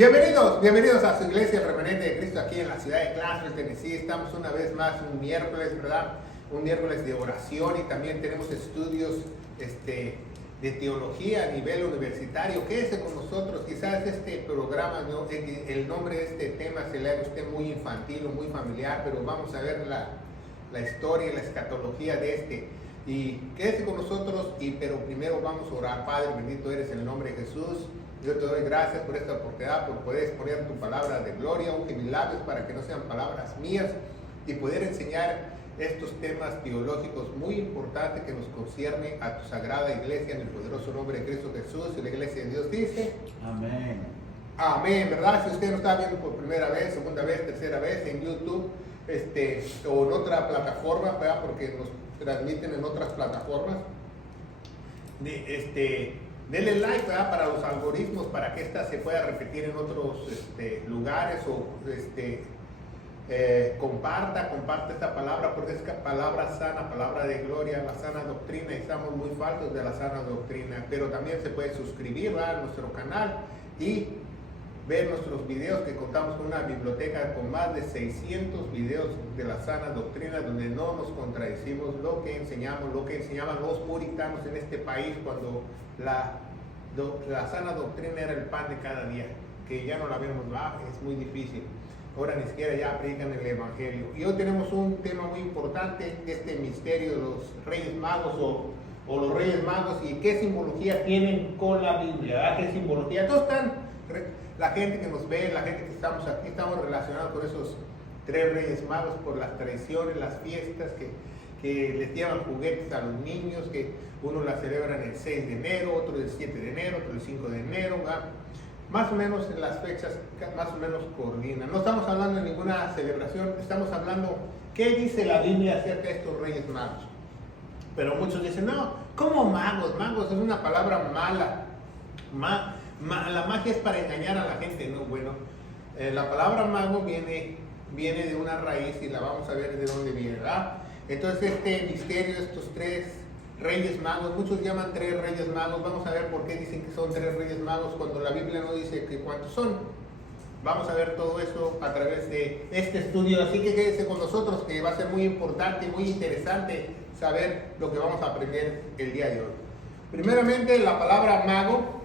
Bienvenidos a su iglesia, el Remanente de Cristo, aquí en la ciudad de Clarksville, Tennessee. Estamos una vez más un miércoles, ¿verdad? Un miércoles de oración, y también tenemos estudios de teología a nivel universitario. Quédese con nosotros. Quizás este programa, ¿no? El nombre de este tema se le haga a usted muy infantil o muy familiar, pero vamos a ver la historia y la escatología de este. Y quédese con nosotros, pero primero vamos a orar. Padre, bendito eres en el nombre de Jesús. Yo te doy gracias por esta oportunidad, por poder exponer tu palabra de gloria. Unge mis labios para que no sean palabras mías, y poder enseñar estos temas teológicos muy importantes que nos concierne a tu sagrada iglesia, en el poderoso nombre de Cristo Jesús. Y la iglesia de Dios dice: amén. Amén, ¿verdad? Si usted nos está viendo por primera vez, segunda vez, tercera vez en YouTube, o en otra plataforma, ¿verdad? Porque nos transmiten en otras plataformas, denle like, ¿verdad? Para los algoritmos, para que esta se pueda repetir en otros lugares, o comparte esta palabra, porque es palabra sana, palabra de gloria, la sana doctrina, y estamos muy faltos de la sana doctrina. Pero también se puede suscribir, ¿verdad?, a nuestro canal y ver nuestros videos, que contamos con una biblioteca con más de 600 videos de la sana doctrina, donde no nos contradecimos lo que enseñamos, lo que enseñaban los puritanos en este país cuando la sana doctrina era el pan de cada día, que ya no la vemos, es muy difícil. Ahora ni siquiera ya predican el evangelio. Y hoy tenemos un tema muy importante, este misterio de los Reyes Magos, o los Reyes Magos, y qué simbología tienen con la Biblia, ¿verdad? ¿Qué simbología? Todos están, la gente que nos ve, la gente que estamos aquí, estamos relacionados con esos tres Reyes Magos por las tradiciones, las fiestas que les llevan juguetes a los niños, que uno la celebran el 6 de enero, otro el 7 de enero, otro el 5 de enero, ¿verdad? Más o menos en las fechas, más o menos coordinan. No estamos hablando de ninguna celebración, estamos hablando qué dice la Biblia acerca de estos Reyes Magos. Pero muchos dicen: no, ¿cómo magos? Magos es una palabra mala. La magia es para engañar a la gente. No, bueno, la palabra mago viene de una raíz, y la vamos a ver de dónde viene, ¿verdad? Entonces este misterio, estos tres Reyes Magos, muchos llaman tres Reyes Magos. Vamos a ver por qué dicen que son tres Reyes Magos cuando la Biblia no dice que cuántos son. Vamos a ver todo eso a través de este estudio, así que quédese con nosotros, que va a ser muy importante y muy interesante saber lo que vamos a aprender el día de hoy. Primeramente, la palabra mago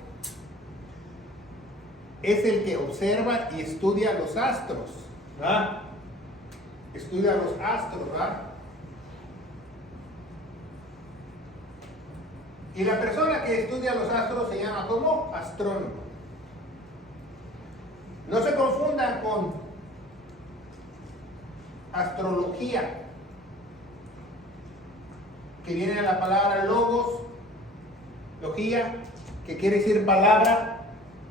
es el que observa y estudia los astros, ¿verdad? Estudia los astros, ¿verdad? Y la persona que estudia los astros se llama como astrónomo. No se confundan con astrología, que viene de la palabra logos, logía, que quiere decir palabra.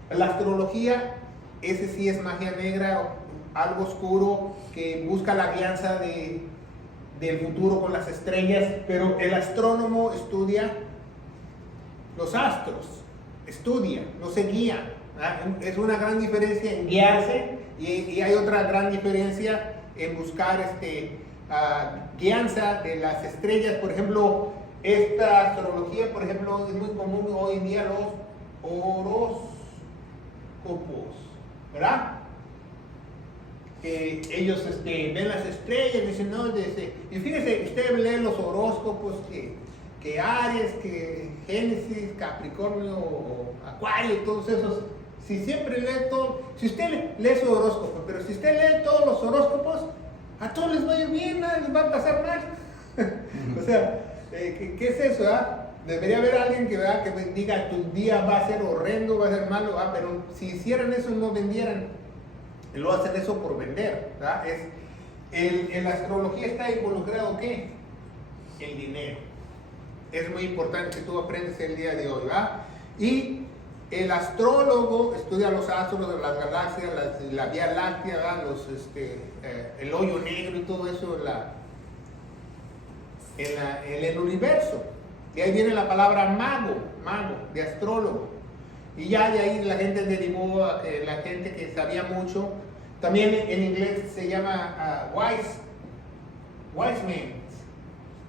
La astrología, ese sí es magia negra, algo oscuro, que busca la guianza del futuro con las estrellas. Pero el astrónomo estudia los astros, estudia, no se guía. Es una gran diferencia en guiarse, y hay otra gran diferencia en buscar guianza de las estrellas. Por ejemplo, esta astrología, por ejemplo, es muy común hoy en día, los horóscopos, ¿verdad? Que ellos ven las estrellas y dicen, no, y fíjese, usted lee los horóscopos que Aries, que Génesis, Capricornio, Acuario, todos esos. Si siempre lee todo, si usted lee su horóscopo, pero si usted lee todos los horóscopos, a todos les va a ir bien, nada les va a pasar mal. O sea, ¿qué es eso? Debería haber alguien que diga: tu día va a ser horrendo, va a ser malo, pero si hicieran eso no vendieran. Lo hacen eso por vender, ¿verdad? En la astrología está involucrado, ¿qué? El dinero. Es muy importante que tú aprendas el día de hoy, ¿verdad? Y el astrólogo estudia los astros, las galaxias, la Vía Láctea, ¿verdad? El hoyo negro y todo eso en el universo. Y ahí viene la palabra mago, de astrólogo. Y ya de ahí la gente derivó a que la gente que sabía mucho. También en inglés se llama wise man.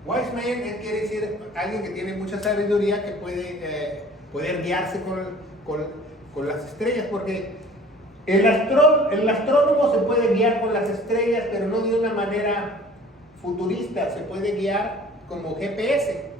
Wise man quiere decir alguien que tiene mucha sabiduría, que puede poder guiarse con las estrellas, porque El astrónomo se puede guiar con las estrellas, pero no de una manera futurista, se puede guiar como GPS.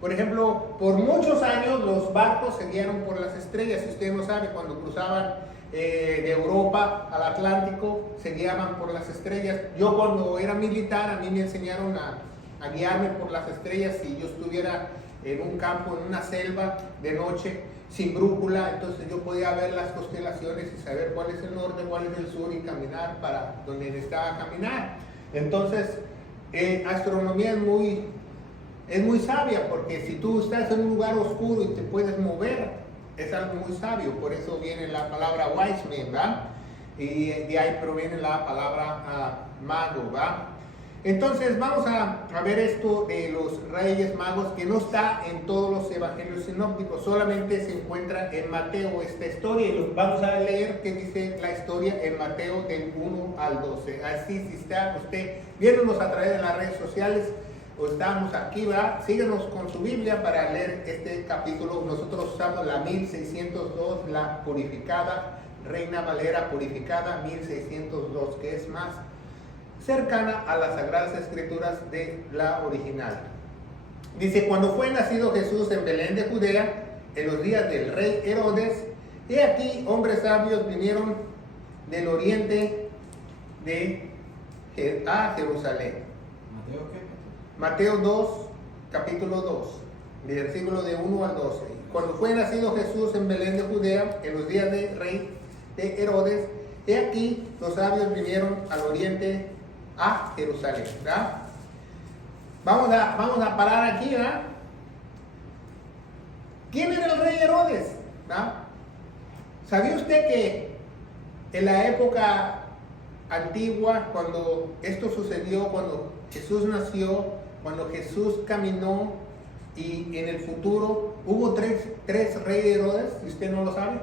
Por ejemplo, por muchos años los barcos se guiaron por las estrellas. Si usted no sabe, cuando cruzaban de Europa al Atlántico, se guiaban por las estrellas. Yo cuando era militar, a mí me enseñaron a guiarme por las estrellas. Si yo estuviera en un campo, en una selva de noche, sin brújula, entonces yo podía ver las constelaciones y saber cuál es el norte, cuál es el sur y caminar para donde necesitaba caminar. Entonces, astronomía es muy sabia, porque si tú estás en un lugar oscuro y te puedes mover, es algo muy sabio. Por eso viene la palabra wise man, ¿verdad? Y de ahí proviene la palabra mago, ¿verdad? Entonces vamos a ver esto de los Reyes Magos, que no está en todos los evangelios sinópticos, solamente se encuentra en Mateo esta historia, y vamos a leer qué dice la historia en Mateo del 1 al 12. Así, si está usted viéndonos a través de las redes sociales o estamos aquí, ¿verdad? Síguenos con su Biblia para leer este capítulo. Nosotros usamos la 1602, la purificada, Reina Valera purificada 1602, que es más cercana a las Sagradas Escrituras de la original. Dice: cuando fue nacido Jesús en Belén de Judea, en los días del rey Herodes, he aquí hombres sabios vinieron del oriente a Jerusalén. ¿Mateo qué? Mateo 2, capítulo 2, versículo de 1 al 12. Cuando fue nacido Jesús en Belén de Judea, en los días del rey de Herodes, he aquí los sabios vinieron al oriente a Jerusalén, ¿verdad? Vamos a parar aquí, ¿verdad? ¿Quién era el rey Herodes? ¿Verdad? ¿Sabía usted que en la época antigua, cuando esto sucedió, cuando Jesús nació, cuando Jesús caminó, y en el futuro hubo tres reyes Herodes, y usted no lo sabe?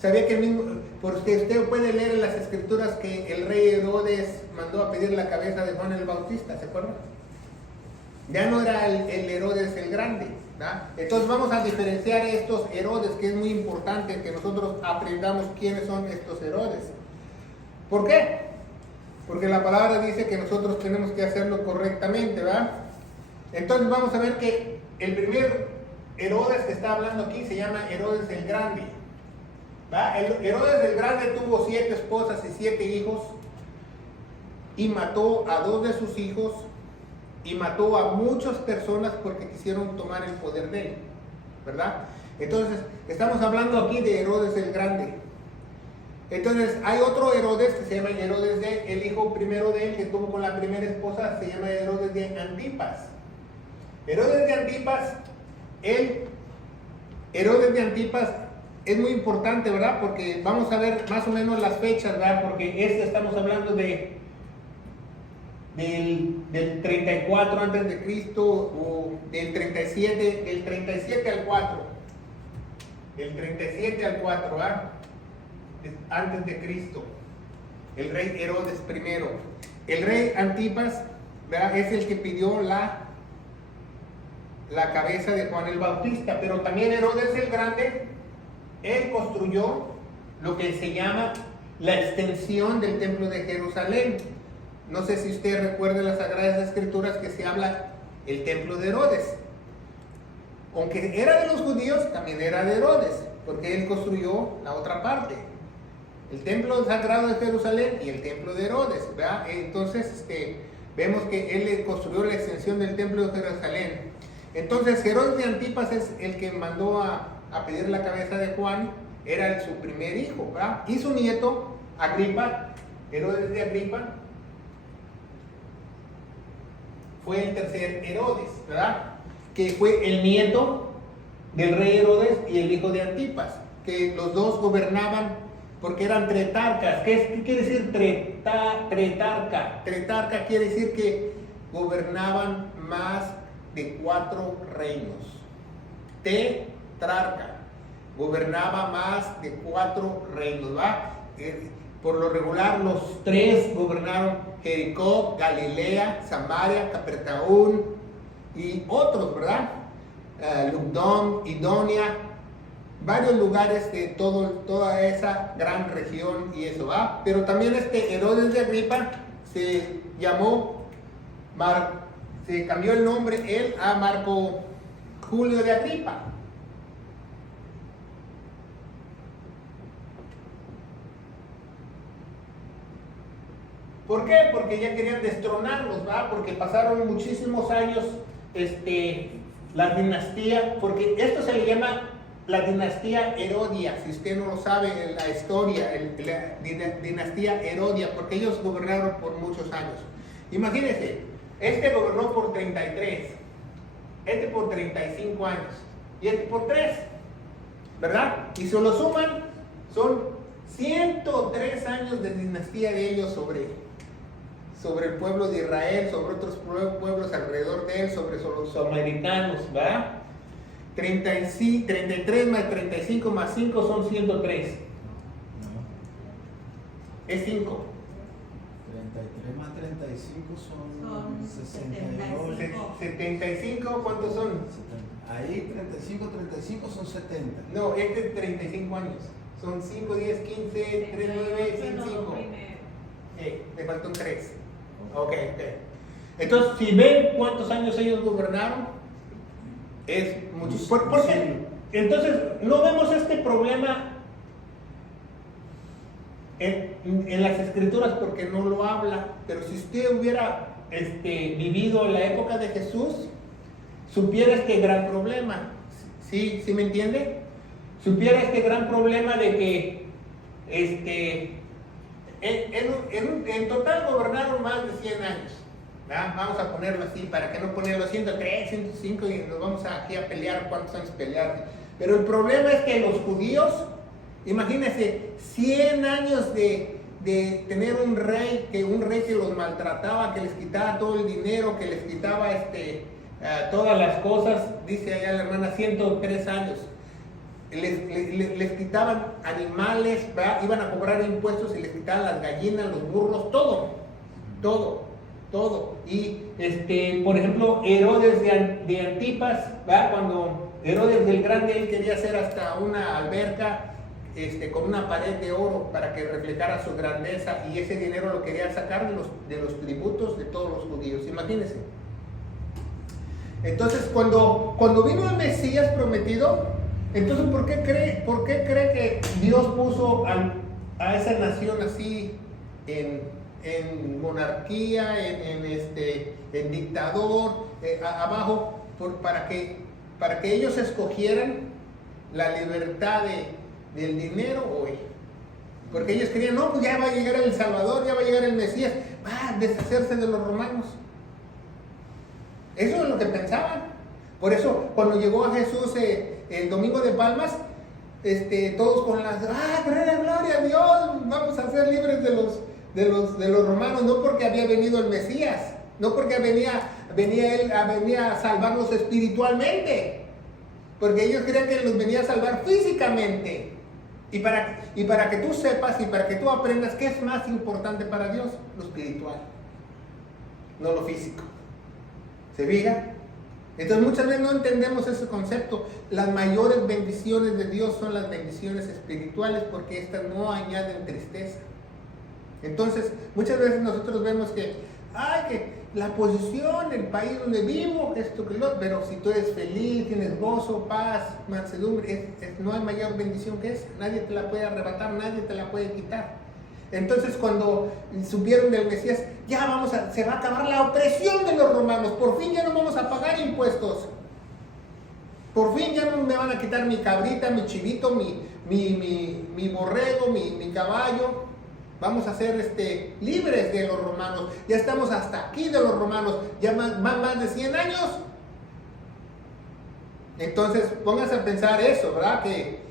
¿Sabía que mismo, porque usted puede leer en las escrituras que el rey Herodes mandó a pedir la cabeza de Juan el Bautista, ¿se acuerdan? Ya no era el Herodes el grande, ¿verdad? Entonces vamos a diferenciar estos Herodes, que es muy importante que nosotros aprendamos quiénes son estos Herodes. ¿Por qué? Porque la palabra dice que nosotros tenemos que hacerlo correctamente, ¿verdad? Entonces vamos a ver que el primer Herodes que está hablando aquí se llama Herodes el Grande. Herodes el Grande tuvo 7 esposas y 7 hijos, y mató a 2 de sus hijos, y mató a muchas personas porque quisieron tomar el poder de él, ¿verdad? Entonces estamos hablando aquí de Herodes el Grande. Entonces hay otro Herodes que se llama Herodes el hijo primero de él, que tuvo con la primera esposa, se llama Herodes de Antipas. Herodes de Antipas, Herodes de Antipas es muy importante, ¿verdad? Porque vamos a ver más o menos las fechas, ¿verdad? Porque estamos hablando del 34 antes de Cristo, o del 37 al 4. Del 37 al 4, ¿verdad? Antes de Cristo. El rey Herodes primero. El rey Antipas, ¿verdad? Es el que pidió la cabeza de Juan el Bautista. Pero también Herodes el Grande, él construyó lo que se llama la extensión del templo de Jerusalén. No sé si usted recuerda las Sagradas Escrituras que se habla el templo de Herodes. Aunque era de los judíos, también era de Herodes, porque él construyó la otra parte. El templo sagrado de Jerusalén y el templo de Herodes, ¿verdad? Entonces vemos que él construyó la extensión del templo de Jerusalén. Entonces Herodes de Antipas es el que mandó a pedir la cabeza de Juan, era su primer hijo, ¿verdad? Y su nieto, Agripa, Herodes de Agripa, fue el tercer Herodes, ¿verdad? Que fue el nieto del rey Herodes y el hijo de Antipas, que los dos gobernaban porque eran tretarcas. ¿Qué quiere decir tretarca? Tretarca quiere decir que gobernaban más de 4 reinos. Tetrarca, gobernaba más de 4 reinos, ¿va? Por lo regular los 3 gobernaron Jericó, Galilea, Samaria, Capernaum y otros, ¿verdad? Lugdón, Idonia, varios lugares de toda esa gran región y eso, ¿va? Pero también Herodes de Agripa se cambió el nombre él a Marco Julio de Agripa. ¿Por qué? Porque ya querían destronarlos, ¿va? Porque pasaron muchísimos años la dinastía, porque esto se le llama la dinastía Herodia, si usted no lo sabe en la historia, la dinastía Herodia, porque ellos gobernaron por muchos años. Imagínense, gobernó por 33, por 35 años, y por 3, ¿verdad? Y si lo suman, son 103 años de dinastía de ellos sobre el pueblo de Israel, sobre otros pueblos alrededor de él, sobre los samaritanos, ¿verdad? 33 más 35 más 5 son 103. No. Es 5. 33 más 35 son 75. 75, ¿cuántos son? 70. Ahí 35 son 70. No, 35 años. Son 5, 10, 15, 3, 9, 5. Me faltó un 3. Ok. Entonces, si ven cuántos años ellos gobernaron, es mucho. ¿Por qué? Entonces, no vemos este problema en las escrituras porque no lo habla. Pero si usted hubiera vivido en la época de Jesús, supiera este gran problema. ¿Sí me entiende? Supiera este gran problema de que en total gobernaron más de 100 años. ¿verdad? Vamos a ponerlo así, para que no ponerlo 103, 105 y nos vamos aquí a pelear cuántos años pelear. Pero el problema es que los judíos, imagínense, 100 años de tener un rey que los maltrataba, que les quitaba todo el dinero, que les quitaba todas las cosas, dice allá la hermana, 103 años. Les quitaban animales, ¿verdad? Iban a cobrar impuestos y les quitaban las gallinas, los burros, todo. Y por ejemplo, Herodes de Antipas, ¿verdad? Cuando Herodes el Grande, él quería hacer hasta una alberca con una pared de oro para que reflejara su grandeza, y ese dinero lo quería sacar de los tributos de todos los judíos, imagínense. Entonces, cuando vino el Mesías prometido, entonces, ¿por qué cree que Dios puso a esa nación así en monarquía, en dictador, abajo, para que ellos escogieran la libertad del dinero hoy? Porque ellos creían, no, pues ya va a llegar el Salvador, ya va a llegar el Mesías, va a deshacerse de los romanos. Eso es lo que pensaban. Por eso, cuando llegó a Jesús el domingo de Palmas, todos con las, gloria a Dios, vamos a ser libres de los romanos, no porque había venido el Mesías, no porque venía a salvarlos espiritualmente, porque ellos creían que los venía a salvar físicamente. Y para que tú sepas y para que tú aprendas qué es más importante para Dios, lo espiritual, no lo físico. ¿Se fija? Entonces muchas veces no entendemos ese concepto. Las mayores bendiciones de Dios son las bendiciones espirituales, porque estas no añaden tristeza. Entonces muchas veces nosotros vemos que la posición, el país donde vivo, esto que lo otro, pero si tú eres feliz, tienes gozo, paz, mansedumbre, no hay mayor bendición que esa. Nadie te la puede arrebatar, nadie te la puede quitar. Entonces, cuando supieron del Mesías, se va a acabar la opresión de los romanos, por fin ya no vamos a pagar impuestos, por fin ya no me van a quitar mi cabrita, mi chivito, mi borrego, mi caballo, vamos a ser libres de los romanos, ya estamos hasta aquí de los romanos, ya más de 100 años. Entonces, pónganse a pensar eso, ¿verdad? Que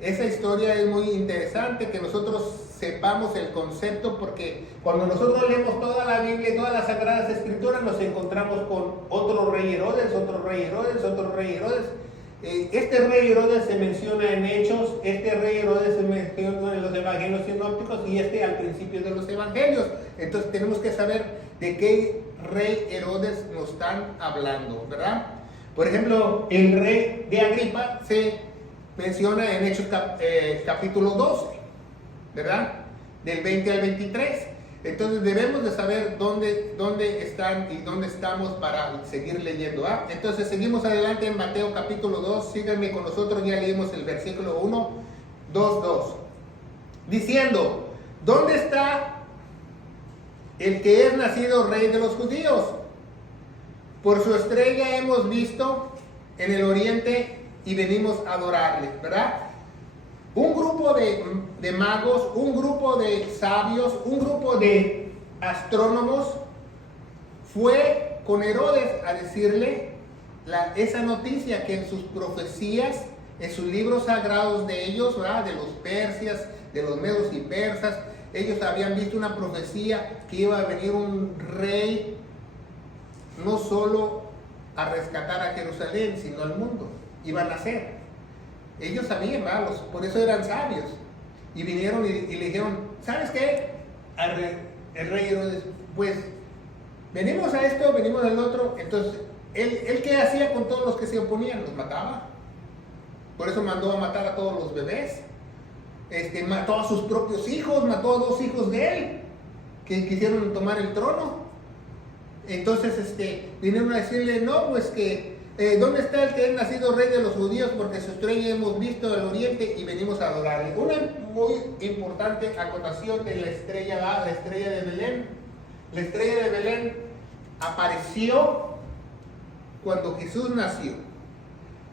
esa historia es muy interesante, que nosotros sepamos el concepto, porque cuando nosotros leemos toda la Biblia y todas las Sagradas Escrituras, nos encontramos con otro rey Herodes, otro rey Herodes, otro rey Herodes. Este rey Herodes se menciona en Hechos, este rey Herodes se menciona en los Evangelios sinópticos y al principio de los Evangelios. Entonces tenemos que saber de qué rey Herodes nos están hablando, ¿verdad? Por ejemplo, el rey de Agripa menciona en Hechos capítulo 12, ¿verdad? Del 20 al 23. Entonces debemos de saber dónde están y dónde estamos para seguir leyendo. Entonces seguimos adelante en Mateo capítulo 2. Síganme con nosotros, ya leímos el versículo 1, 2. Diciendo, ¿dónde está el que es nacido rey de los judíos? Por su estrella hemos visto en el oriente y venimos a adorarle, ¿verdad? Un grupo de magos, un grupo de sabios, un grupo de astrónomos fue con Herodes a decirle esa noticia que en sus profecías, en sus libros sagrados de ellos, ¿verdad? De los persias, de los medos y persas, ellos habían visto una profecía que iba a venir un rey no solo a rescatar a Jerusalén, sino al mundo. Iban a nacer. Ellos sabían, ¿verdad? Por eso eran sabios. Y vinieron y le dijeron, ¿sabes qué? El rey Herodes, pues, venimos a esto, venimos al otro. Entonces, ¿él qué hacía con todos los que se oponían? Los mataba. Por eso mandó a matar a todos los bebés. Mató a sus propios hijos, mató a 2 hijos de él, que quisieron tomar el trono. Entonces, vinieron a decirle, no, pues que, ¿dónde está el que es nacido rey de los judíos? Porque su estrella hemos visto al oriente y venimos a adorarle. Una muy importante acotación de la estrella de Belén. La estrella de Belén apareció cuando Jesús nació.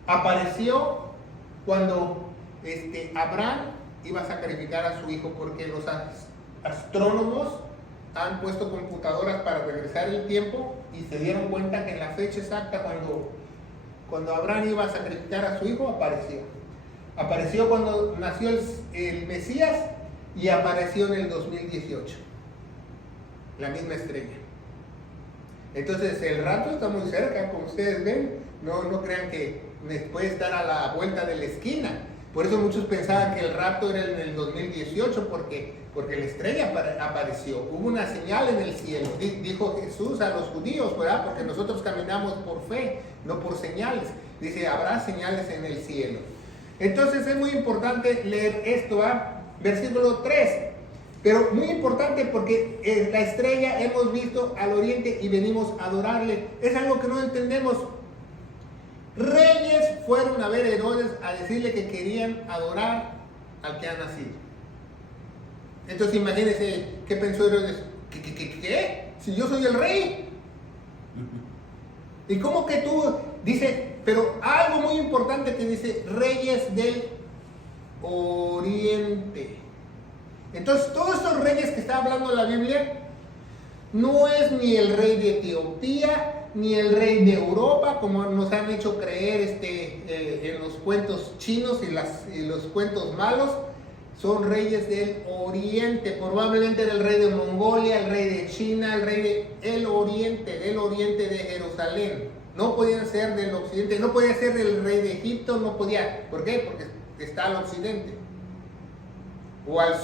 Apareció cuando Abraham iba a sacrificar a su hijo, porque los astrónomos han puesto computadoras para regresar el tiempo y se dieron cuenta que en la fecha exacta cuando Abraham iba a sacrificar a su hijo, apareció cuando nació el Mesías, y apareció en el 2018 la misma estrella. Entonces el rato está muy cerca, como ustedes ven. No crean que puede estar a la vuelta de la esquina. Por eso muchos pensaban que el rapto era en el 2018, porque la estrella apareció. Hubo una señal en el cielo. Dijo Jesús a los judíos, ¿verdad? Porque nosotros caminamos por fe, no por señales. Dice, habrá señales en el cielo. Entonces es muy importante leer esto, versículo 3. Pero muy importante porque la estrella hemos visto al oriente y venimos a adorarle. Es algo que no entendemos. Reyes fueron a ver a Herodes a decirle que querían adorar al que ha nacido. Entonces imagínense qué pensó Herodes. ¿Qué? Si yo soy el rey. ¿Y cómo que tú? Dice, pero algo muy importante que dice, reyes del oriente. Entonces todos estos reyes que está hablando la Biblia, no es ni el rey de Etiopía, ni el rey de Europa, como nos han hecho creer en los cuentos chinos y los cuentos malos. Son reyes del oriente, probablemente era el rey de Mongolia, el rey de China, el rey del oriente de Jerusalén. No podían ser del occidente, no podía ser del rey de Egipto, no podía. ¿Por qué? Porque está al occidente o al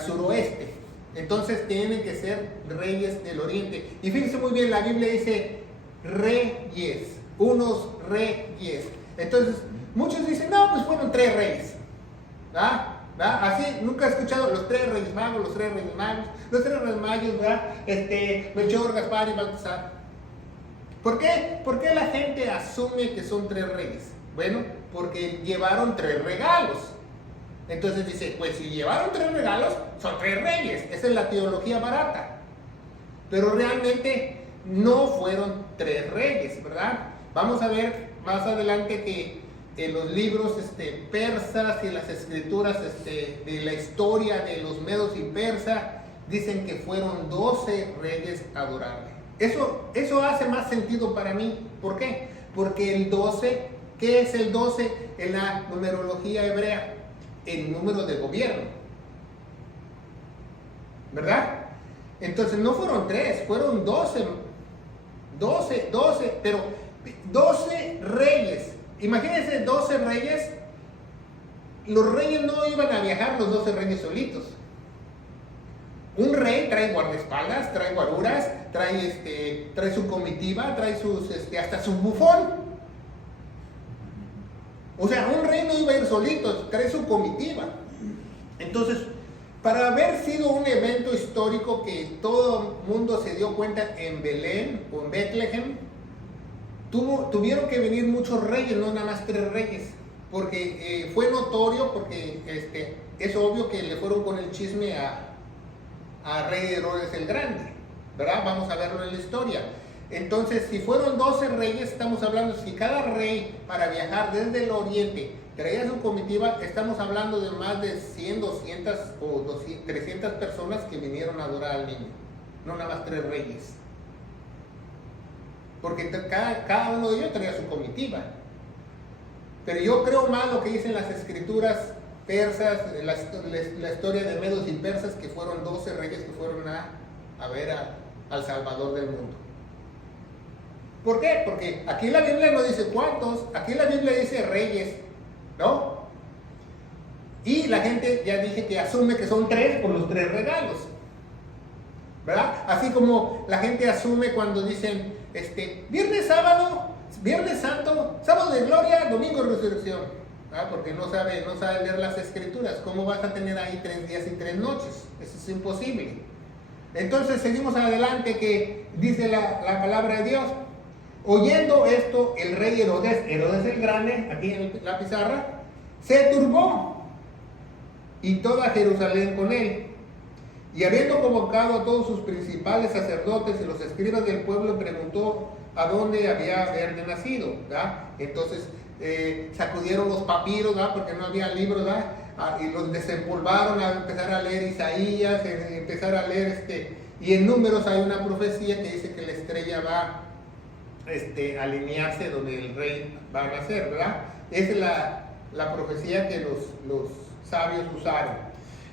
suroeste. Entonces tienen que ser reyes del oriente. Y fíjense muy bien, la Biblia dice reyes, unos reyes. Entonces muchos dicen, no, pues fueron 3 reyes. ¿Verdad? Así, nunca he escuchado los 3 reyes magos, los 3 reyes magos, ¿verdad? Melchor, Gaspar y Baltasar. ¿Por qué? ¿Por qué la gente asume que son 3 reyes? Bueno, porque llevaron 3 regalos. Entonces dice, pues si llevaron 3 regalos, son 3 reyes. Esa es la teología barata. Pero realmente no fueron 3 reyes, ¿verdad? Vamos a ver más adelante que en los libros persas y las escrituras de la historia de los medos y persas, dicen que fueron 12 reyes a adorarle. Eso hace más sentido para mí. ¿Por qué? Porque el 12, ¿qué es el 12 en la numerología hebrea? El número de gobierno, ¿verdad? Entonces no fueron 3, fueron 12, pero 12 reyes. Imagínense 12 reyes. Los reyes no iban a viajar los 12 reyes solitos. Un rey trae guardaespaldas, trae guaruras, trae su comitiva, trae hasta su bufón. O sea, un rey no iba a ir solito, trae su comitiva. Entonces, para haber sido un evento histórico que todo el mundo se dio cuenta en Belén o en Bethlehem, tuvieron que venir muchos reyes, no nada más 3 reyes, porque fue notorio, porque es obvio que le fueron con el chisme a rey Herodes el Grande, ¿verdad? Vamos a verlo en la historia. Entonces, si fueron 12 reyes, estamos hablando, si cada rey para viajar desde el oriente traía su comitiva, estamos hablando de más de 100, 200 o 300 personas que vinieron a adorar al niño, no nada más 3 reyes. Porque cada uno de ellos traía su comitiva. Pero yo creo más lo que dicen las escrituras persas, la historia de medos y persas, que fueron 12 reyes que fueron a ver al Salvador del mundo. ¿Por qué? Porque aquí la Biblia no dice cuántos, aquí la Biblia dice reyes, ¿no? Y la gente, ya dije que asume que son 3 por los 3 regalos, ¿verdad? Así como la gente asume cuando dicen, viernes sábado, viernes santo, sábado de gloria, domingo de resurrección, ¿verdad? Porque no sabe leer las escrituras. ¿Cómo vas a tener ahí 3 días y 3 noches? Eso es imposible. Entonces seguimos adelante, que dice la palabra de Dios. Oyendo esto, el rey Herodes el Grande, aquí en la pizarra, se turbó, y toda Jerusalén con él. Y habiendo convocado a todos sus principales sacerdotes y los escribas del pueblo, preguntó a dónde había haber nacido, ¿verdad? Entonces sacudieron los papiros, ¿verdad? Porque no había libros, ¿verdad? Y los desempolvaron a empezar a leer Isaías, empezar a leer y en Números hay una profecía que dice que la estrella va alinearse donde el rey va a nacer, ¿verdad? Esa es la profecía que los sabios usaron.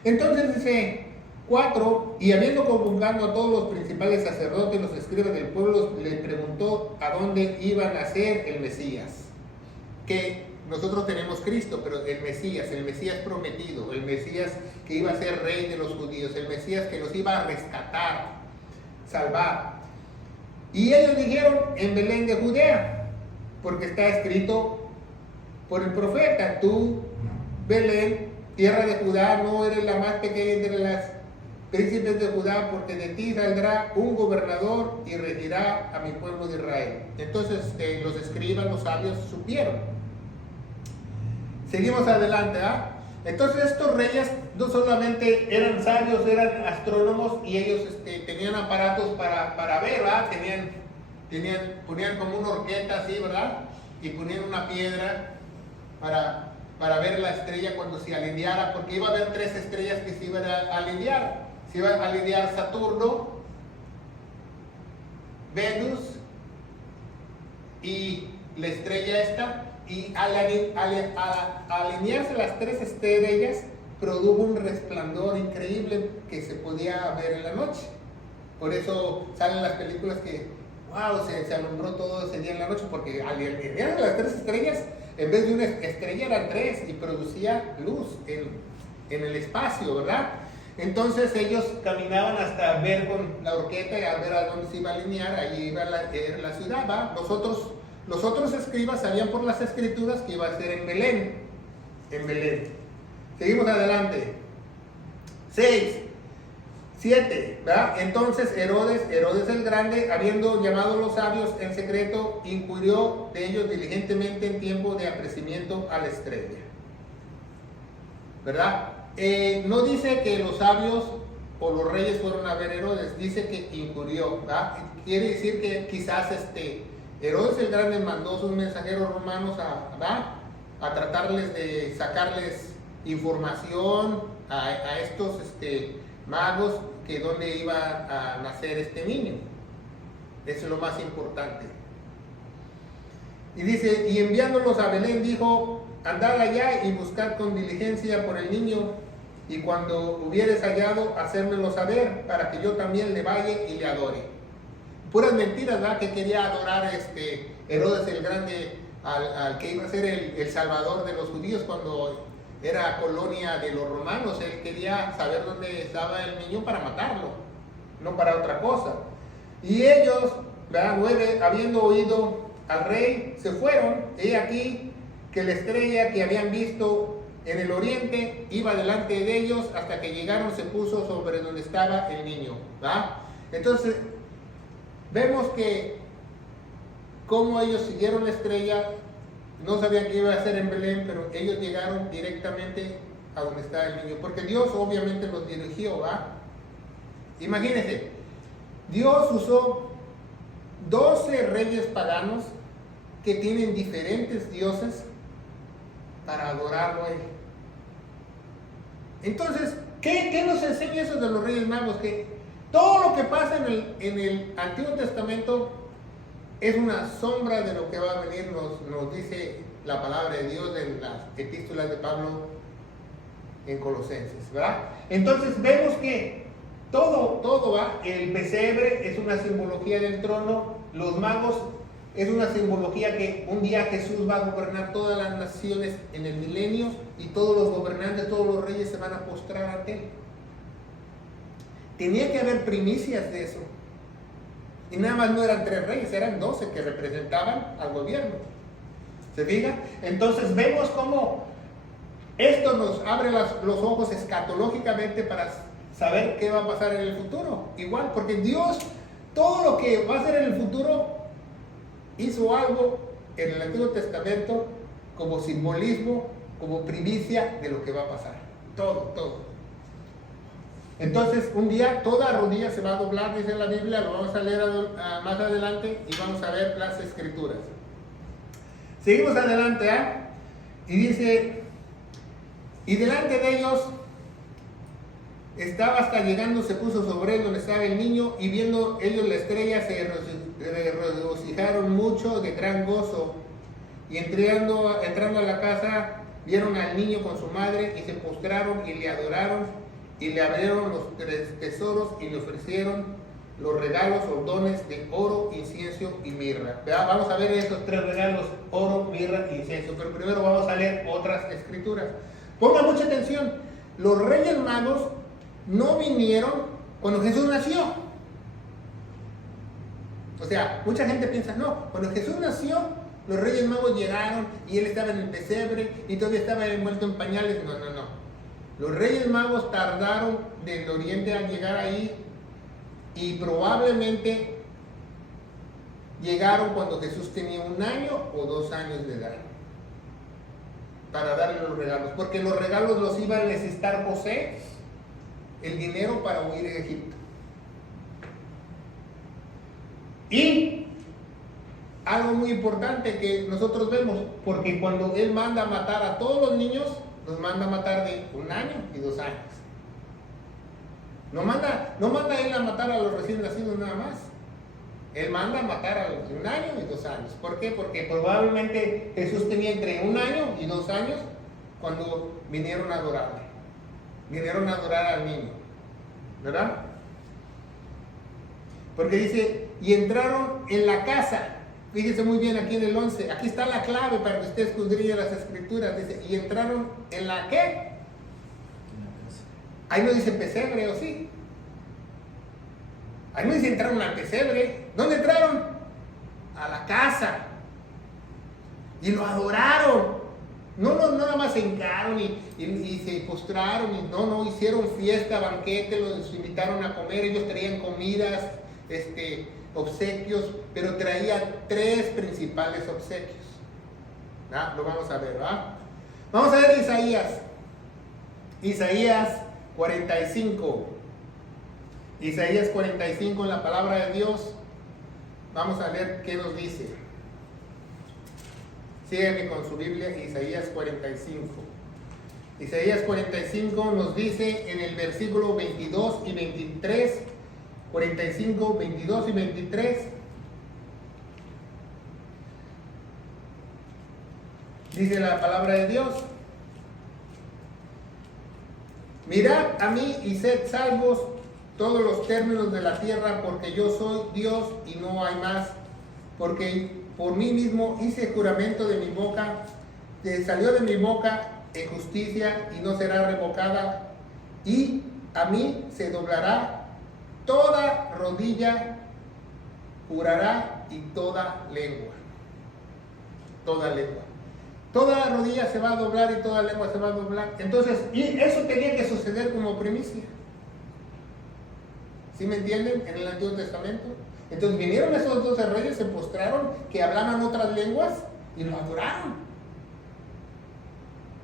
Entonces dice 4, y habiendo convocado a todos los principales sacerdotes y los escribas del pueblo, le preguntó a dónde iba a nacer el Mesías. Que nosotros tenemos Cristo, pero el Mesías prometido, el Mesías que iba a ser rey de los judíos, el Mesías que los iba a rescatar, salvar. Y ellos dijeron, en Belén de Judea, porque está escrito por el profeta, tú, Belén, tierra de Judá, no eres la más pequeña entre las príncipes de Judá, porque de ti saldrá un gobernador y regirá a mi pueblo de Israel. Entonces los escribas, los sabios supieron. Seguimos adelante, ¿ah? Entonces estos reyes no solamente eran sabios, eran astrónomos, y ellos tenían aparatos para ver, ¿verdad? Ponían como una horqueta así, ¿verdad? Y ponían una piedra para ver la estrella cuando se alineara, porque iba a haber 3 estrellas que se iban a alinear. Se iba a alinear Saturno, Venus y la estrella esta. Y al alinearse las 3 estrellas, produjo un resplandor increíble que se podía ver en la noche. Por eso salen las películas que, wow, se alumbró todo ese día en la noche, porque al alinearse las 3 estrellas, en vez de una estrella eran 3 y producía luz en el espacio, ¿verdad? Entonces ellos caminaban hasta ver con la horqueta y a ver a dónde se iba a alinear, allí iba la ciudad, ¿va? Los otros escribas sabían por las escrituras que iba a ser en Belén. Seguimos adelante. 6, 7, ¿verdad? Entonces Herodes el Grande, habiendo llamado a los sabios en secreto, inquirió de ellos diligentemente en tiempo de aparecimiento a la estrella, ¿verdad? No dice que los sabios o los reyes fueron a ver a Herodes, dice que inquirió, ¿verdad? Quiere decir que quizás Herodes el Grande mandó sus mensajeros romanos a tratarles de sacarles información a estos magos, que dónde iba a nacer este niño. Eso es lo más importante. Y dice, y enviándolos a Belén dijo, andad allá y buscad con diligencia por el niño, y cuando hubieres hallado, hacérmelo saber, para que yo también le vaya y le adore. Puras mentiras, ¿verdad? Que quería adorar Herodes el Grande al que iba a ser el salvador de los judíos cuando era colonia de los romanos. Él quería saber dónde estaba el niño para matarlo, no para otra cosa. Y ellos, ¿verdad? 9, habiendo oído al rey, se fueron, y aquí que la estrella que habían visto en el oriente iba delante de ellos hasta que llegaron, se puso sobre donde estaba el niño. ¿Va? Entonces, vemos que como ellos siguieron la estrella, no sabían que iba a ser en Belén, pero ellos llegaron directamente a donde estaba el niño, porque Dios obviamente los dirigió. ¿Va? Imagínense, Dios usó 12 reyes paganos que tienen diferentes dioses para adorarlo a Él. Entonces, ¿qué nos enseña eso de los Reyes Magos? Que todo lo que pasa en el Antiguo Testamento es una sombra de lo que va a venir, nos dice la palabra de Dios en las epístolas de Pablo en Colosenses, ¿verdad? Entonces vemos que todo va, el pesebre es una simbología del trono, los magos es una simbología que un día Jesús va a gobernar todas las naciones en el milenio y todos los gobernantes, todos los reyes se van a postrar ante Él. Tenía que haber primicias de eso. Y nada más no eran 3 reyes, eran 12 que representaban al gobierno. ¿Se fija? Entonces vemos cómo esto nos abre los ojos escatológicamente para saber qué va a pasar en el futuro. Igual, porque Dios, todo lo que va a hacer en el futuro, hizo algo en el Antiguo Testamento como simbolismo, como primicia de lo que va a pasar. Todo. Entonces, un día toda rodilla se va a doblar, dice la Biblia, lo vamos a leer más adelante y vamos a ver las escrituras. Seguimos adelante, y dice, y delante de ellos estaba hasta llegando, se puso sobre él donde estaba el niño, y viendo ellos la estrella se regocijaron mucho de gran gozo. Y entrando a la casa, vieron al niño con su madre, y se postraron y le adoraron, y le abrieron los 3 tesoros, y le ofrecieron los regalos o dones de oro, incienso y mirra. Vamos a ver estos 3 regalos, oro, mirra e incienso, pero primero vamos a leer otras escrituras. Pongan mucha atención, los Reyes Magos no vinieron cuando Jesús nació. O sea, mucha gente piensa, no, cuando Jesús nació, los Reyes Magos llegaron y él estaba en el pesebre y todavía estaba envuelto en pañales. No. Los Reyes Magos tardaron del oriente a llegar ahí y probablemente llegaron cuando Jesús tenía 1 año o 2 años de edad para darle los regalos, porque los regalos los iba a necesitar José, el dinero para huir de Egipto. Y algo muy importante que nosotros vemos, porque cuando él manda a matar a todos los niños, los manda a matar de 1 año y 2 años. No manda él a matar a los recién nacidos nada más. Él manda a matar a los de 1 año y 2 años. ¿Por qué? Porque probablemente Jesús tenía entre 1 año y 2 años cuando vinieron a adorarle. Vinieron a adorar al niño, ¿verdad? Porque dice, y entraron en la casa. Fíjense muy bien aquí en el 11, aquí está la clave para que usted escudriñe las escrituras. Dice, y entraron en la ¿qué? Ahí no dice pesebre, ¿o sí? Ahí no dice entraron al pesebre. ¿Dónde entraron? A la casa. Y lo adoraron. No nada más se hincaron y se postraron, y no, hicieron fiesta, banquete, los invitaron a comer, ellos traían comidas, obsequios, pero traían 3 principales obsequios. ¿Ah? Lo vamos a ver, ¿va? Vamos a ver Isaías 45. Isaías 45 en la palabra de Dios. Vamos a ver qué nos dice. Sígueme con su Biblia, Isaías 45. Isaías 45 nos dice en el versículo 22 y 23, 45, 22 y 23. Dice la palabra de Dios: mirad a mí y sed salvos todos los términos de la tierra, porque yo soy Dios y no hay más, porque por mí mismo hice juramento de mi boca, que salió de mi boca en justicia y no será revocada, y a mí se doblará toda rodilla, jurará, y toda lengua. Toda rodilla se va a doblar y toda lengua se va a doblar. Entonces, y eso tenía que suceder como primicia. ¿Sí me entienden? En el Antiguo Testamento. Entonces vinieron esos 12 reyes, se postraron, que hablaban otras lenguas y lo adoraron.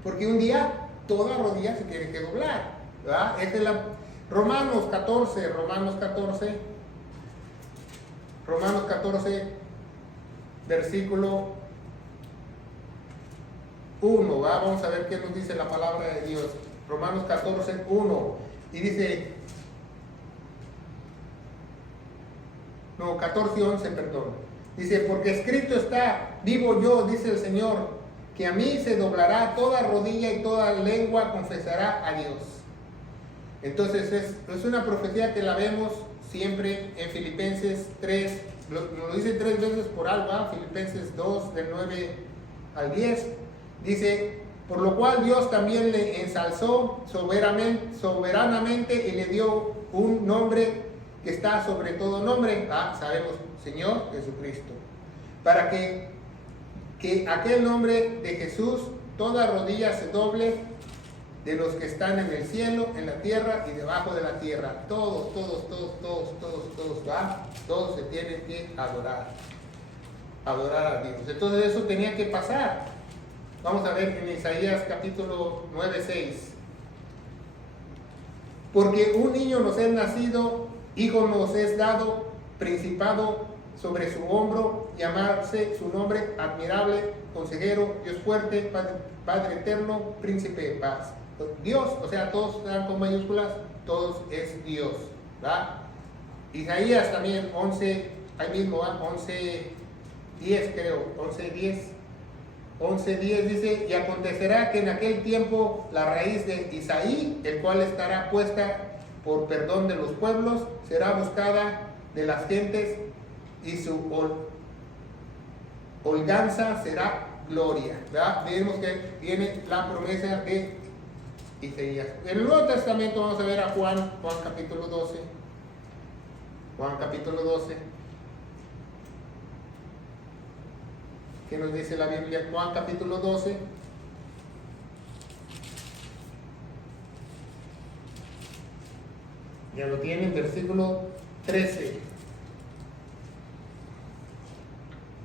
Porque un día toda rodilla se tiene que doblar, ¿verdad? Esta es la Romanos 14, versículo 1, ¿va? Vamos a ver qué nos dice la palabra de Dios. Romanos 14, 1. Y dice, 14 y 11, perdón. Dice, porque escrito está, vivo yo, dice el Señor, que a mí se doblará toda rodilla y toda lengua confesará a Dios. Entonces es una profecía que la vemos siempre en Filipenses 3, lo dice 3 veces por algo, ¿eh? Filipenses 2, del 9 al 10, dice, por lo cual Dios también le ensalzó soberanamente y le dio un nombre que está sobre todo nombre, sabemos, Señor Jesucristo, para que aquel nombre de Jesús toda rodilla se doble, de los que están en el cielo, en la tierra y debajo de la tierra. Todos, ¿va? Todos se tienen que adorar a Dios. Entonces eso tenía que pasar. Vamos a ver en Isaías capítulo 9, 6. Porque un niño nos es nacido, hijo nos es dado, principado sobre su hombro, llamarse su nombre admirable, consejero, Dios fuerte, Padre eterno, príncipe de paz. Dios, o sea, todos están con mayúsculas, todos es Dios, ¿verdad? Isaías también 11, ahí mismo, 11:10 creo, 11:10 dice, y acontecerá que en aquel tiempo la raíz de Isaí, el cual estará puesta por perdón de los pueblos, será buscada de las gentes y su holganza será gloria, ¿verdad? Vemos que viene la promesa de Isaías. En el Nuevo Testamento vamos a ver a Juan capítulo 12. Juan capítulo 12. ¿Qué nos dice la Biblia? Juan capítulo 12. Ya lo tienen, versículo 13.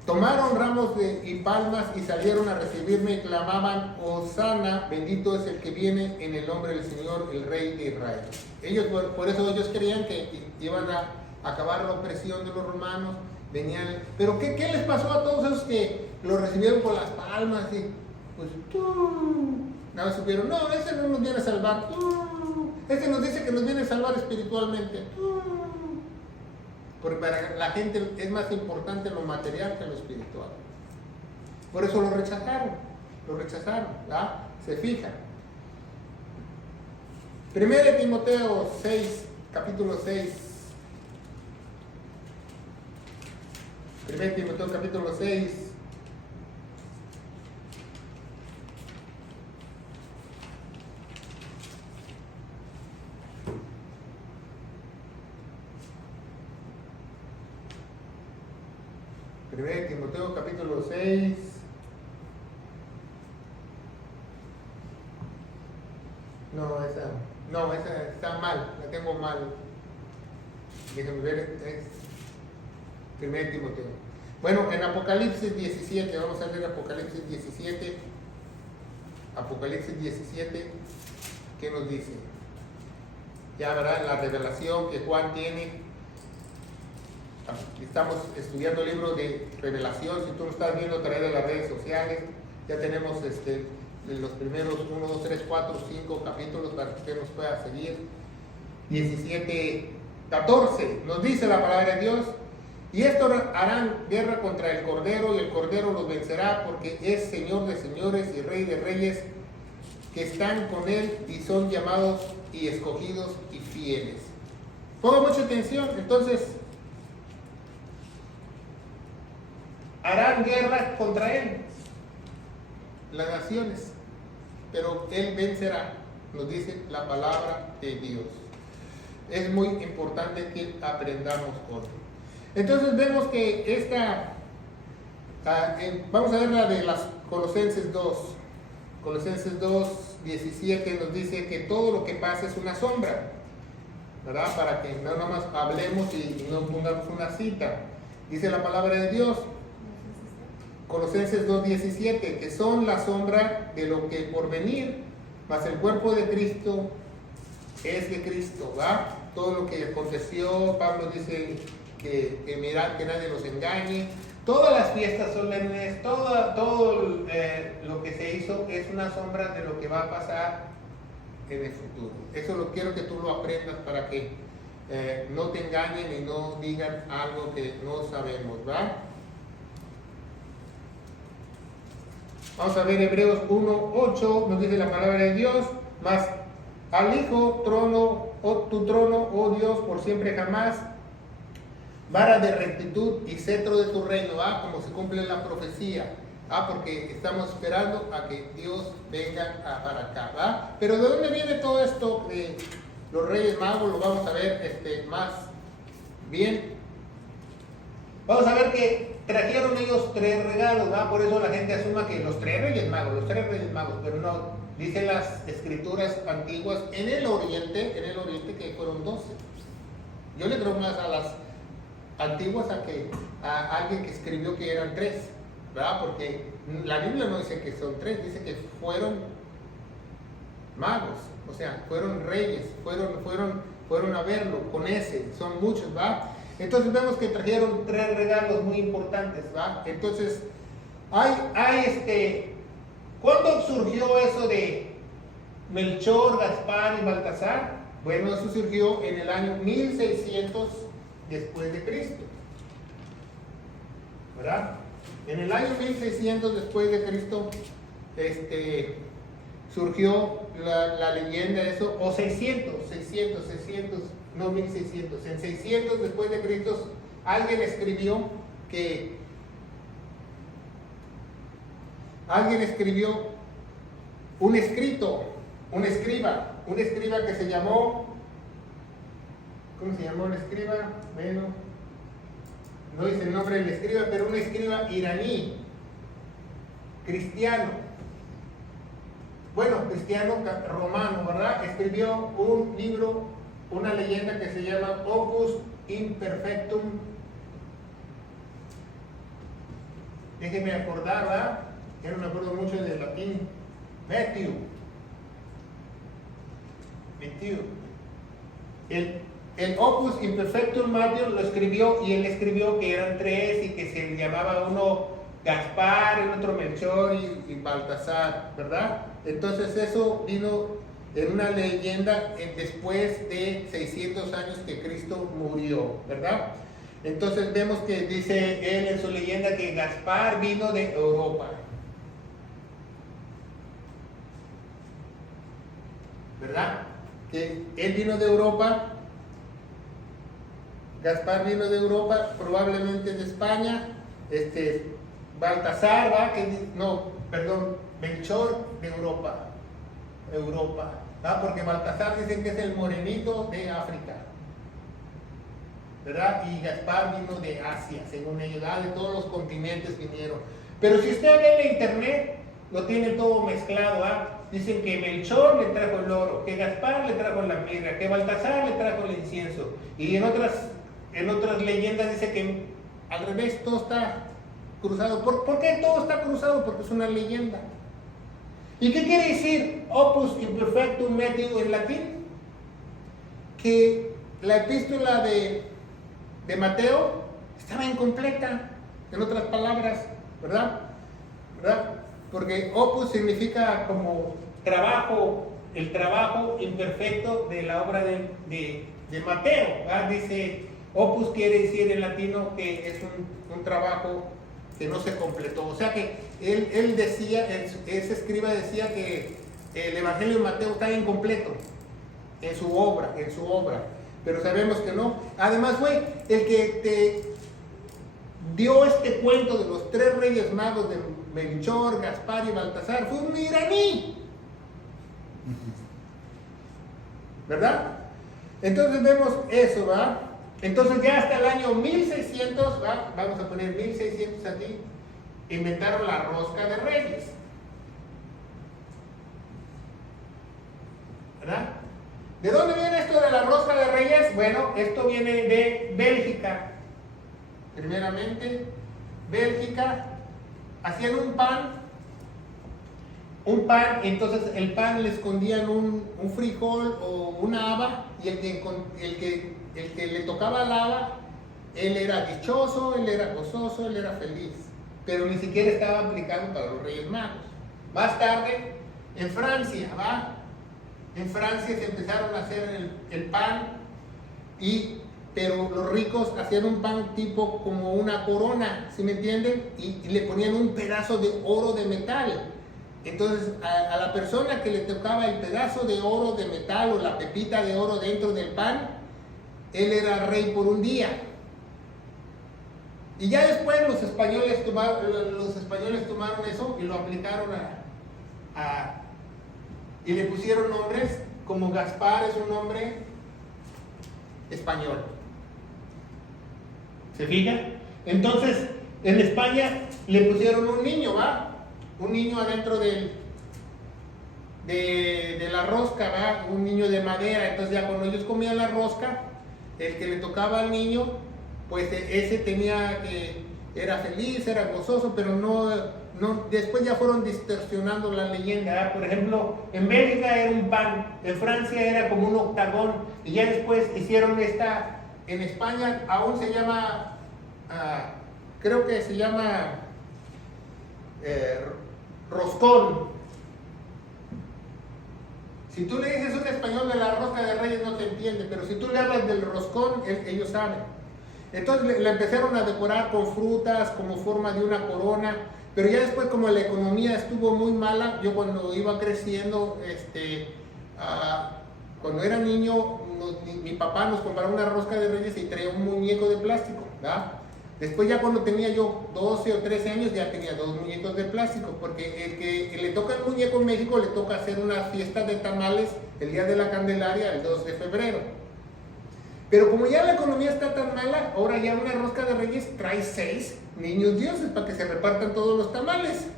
Tomaron ramos y palmas y salieron a recibirme y clamaban, Hosana, bendito es el que viene en el nombre del Señor, el Rey de Israel. Ellos, por eso ellos creían que iban a acabar la opresión de los romanos, venían. Pero ¿qué les pasó a todos esos que lo recibieron con las palmas? Y pues nada más supieron, no, ese no nos viene a salvar, ese nos dice que nos viene a salvar espiritualmente. Porque para la gente es más importante lo material que lo espiritual. Por eso lo rechazaron, ¿verdad? Se fijan. 1 Timoteo 6, capítulo 6. 1 Timoteo capítulo 6. Timoteo capítulo 6. No, esa está mal, la tengo mal. Déjenme ver, es 1 Timoteo. Bueno, en Apocalipsis 17, vamos a ver Apocalipsis 17. Apocalipsis 17, ¿qué nos dice? Ya verán la revelación que Juan tiene. Estamos estudiando el libro de Revelación. Si tú lo estás viendo a través de las redes sociales, ya tenemos los primeros 1, 2, 3, 4, 5 capítulos para que usted nos pueda seguir. 17, 14 nos dice la palabra de Dios, y estos harán guerra contra el Cordero, y el Cordero los vencerá, porque es Señor de señores y Rey de reyes, que están con él y son llamados y escogidos y fieles. Ponga mucha atención. Entonces, harán guerra contra él las naciones, pero él vencerá, nos dice la palabra de Dios. Es muy importante que aprendamos hoy. Entonces vemos que vamos a ver la de las Colosenses 2. Colosenses 2, 17 nos dice que todo lo que pasa es una sombra, ¿verdad? Para que no nomás hablemos y no pongamos una cita. Dice la palabra de Dios, Colosenses 2, 17, que son la sombra de lo que por venir, mas el cuerpo de Cristo es de Cristo, ¿va? Todo lo que aconteció, Pablo dice que mirad que nadie los engañe. Todas las fiestas solemnes, todo lo que se hizo es una sombra de lo que va a pasar en el futuro. Eso lo quiero que tú lo aprendas para que no te engañen y no digan algo que no sabemos, ¿va? Vamos a ver Hebreos 1:8, nos dice la palabra de Dios, mas al Hijo tu trono, oh Dios, por siempre jamás, vara de rectitud y cetro de tu reino, como se cumple la profecía, porque estamos esperando a que Dios venga para acá, ¿va? Pero ¿de dónde viene todo esto de los Reyes Magos? Lo vamos a ver más bien. Vamos a ver que trajeron ellos 3 regalos, ¿va? Por eso la gente asuma que los 3 Reyes Magos, pero no, dicen las escrituras antiguas en el oriente que fueron 12. Yo le creo más a las antiguas a alguien que escribió que eran 3, ¿verdad? Porque la Biblia no dice que son 3, dice que fueron magos, o sea, fueron reyes, fueron a verlo con ese, son muchos, ¿va? Entonces vemos que trajeron 3 regalos muy importantes, ¿va? Entonces, ¿cuándo surgió eso de Melchor, Gaspar y Baltasar? Bueno, eso surgió en el año 1600 después de Cristo, ¿verdad? En el año 1600 después de Cristo surgió la leyenda de eso, o 600, no 1600, en 600 después de Cristo alguien escribió un escriba que se llamó, ¿cómo se llamó el escriba? Bueno, no dice el nombre del escriba, pero un escriba iraní, cristiano, romano, ¿verdad? Escribió un libro, una leyenda que se llama Opus Imperfectum. Déjenme acordar, ¿verdad? Yo no me acuerdo mucho del latín. Matthew. El Opus Imperfectum Matthew lo escribió, y él escribió que eran 3 y que se llamaba uno Gaspar, el otro Melchor y Baltasar, ¿verdad? Entonces eso vino en una leyenda después de 600 años que Cristo murió, ¿verdad? Entonces vemos que dice él en su leyenda que Gaspar vino de Europa, ¿verdad? Que él vino de Europa, Gaspar vino de Europa, probablemente de España, Baltasar, ¿va? Melchor de Europa, ¿va? Porque Baltasar dicen que es el morenito de África, ¿verdad? Y Gaspar vino de Asia, según ellos, de todos los continentes vinieron. Pero si usted ve en internet, lo tiene todo mezclado, Dicen que Melchor le trajo el oro, que Gaspar le trajo la mirra, que Baltasar le trajo el incienso. Y en otras leyendas dice que al revés, todo está cruzado. ¿Por qué todo está cruzado? Porque es una leyenda. ¿Y qué quiere decir Opus Imperfectum Matthew en latín? Que la epístola de Mateo estaba incompleta, en otras palabras, ¿verdad? Porque opus significa como trabajo, el trabajo imperfecto de la obra de Mateo, ¿verdad? Dice, opus quiere decir en latino que es un trabajo que no se completó. O sea que él decía, ese escriba decía que el Evangelio de Mateo está incompleto en su obra, pero sabemos que no. Además fue el que te dio este cuento de los 3 reyes magos de Melchor, Gaspar y Baltasar, fue un iraní, ¿verdad? Entonces vemos eso, Entonces ya hasta el año 1600, vamos a poner 1600 aquí, inventaron la rosca de reyes. ¿Verdad? ¿De dónde viene esto de la rosca de reyes? Bueno, esto viene de Bélgica. Primeramente, Bélgica, hacían un pan, entonces el pan le escondían un frijol o una haba, y el que le tocaba la haba, él era dichoso, él era gozoso, él era feliz, pero ni siquiera estaba aplicado para los Reyes Magos. Más tarde, en Francia, ¿va? En Francia se empezaron a hacer el pan, pero los ricos hacían un pan tipo como una corona, ¿sí me entienden? Y le ponían un pedazo de oro de metal. Entonces a la persona que le tocaba el pedazo de oro de metal o la pepita de oro dentro del pan, él era rey por un día. Y ya después los españoles tomaron eso y lo aplicaron y le pusieron nombres, como Gaspar es un nombre español. ¿Se fija? Entonces, en España le pusieron un niño, ¿va? Un niño adentro de la rosca, ¿va? Un niño de madera. Entonces ya cuando ellos comían la rosca, el que le tocaba al niño, pues ese era feliz, era gozoso, pero no, después ya fueron distorsionando la leyenda, ¿verdad? Por ejemplo, en Bélgica era un pan, en Francia era como un octagón, y ya después hicieron en España aún se llama, creo que se llama roscón. Si tú le dices a un español de la rosca de reyes no te entiende, pero si tú le hablas del roscón, ellos saben. Entonces le empezaron a decorar con frutas como forma de una corona, pero ya después como la economía estuvo muy mala, yo cuando iba creciendo, cuando era niño, mi papá nos compraba una rosca de reyes y traía un muñeco de plástico, ¿verdad? Después ya cuando tenía yo 12 o 13 años ya tenía 2 muñecos de plástico, porque el que le toca el muñeco en México le toca hacer una fiesta de tamales el día de la Candelaria, el 2 de febrero. Pero como ya la economía está tan mala, ahora ya una rosca de reyes trae 6 niños dioses para que se repartan todos los tamales.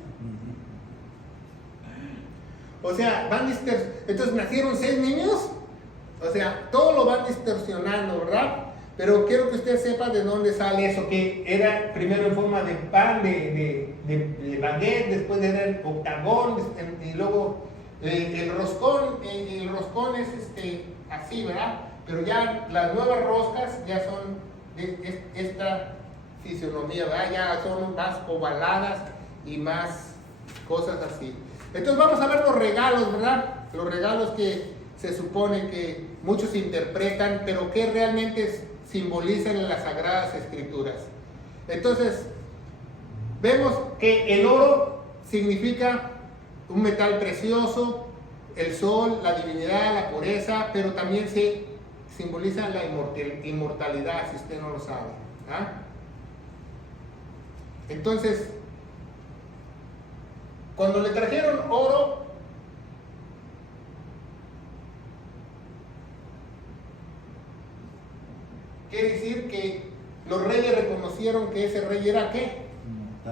O sea, entonces nacieron 6 niños, o sea, todo lo van distorsionando, ¿verdad? Pero quiero que usted sepa de dónde sale eso, que era primero en forma de pan, de baguette, después era el octagón, y luego el roscón es así, ¿verdad? Pero ya las nuevas roscas ya son de esta fisionomía, ¿verdad? Ya son más ovaladas y más cosas así. Entonces vamos a ver los regalos, ¿verdad? Los regalos que se supone que muchos interpretan, pero que realmente simbolizan en las Sagradas Escrituras. Entonces, vemos que el oro significa un metal precioso, el sol, la divinidad, la pureza, pero también se simboliza la inmortalidad, si usted no lo sabe. ¿Ah? Entonces, cuando le trajeron oro, quiere decir que los reyes reconocieron que ese rey era ¿qué?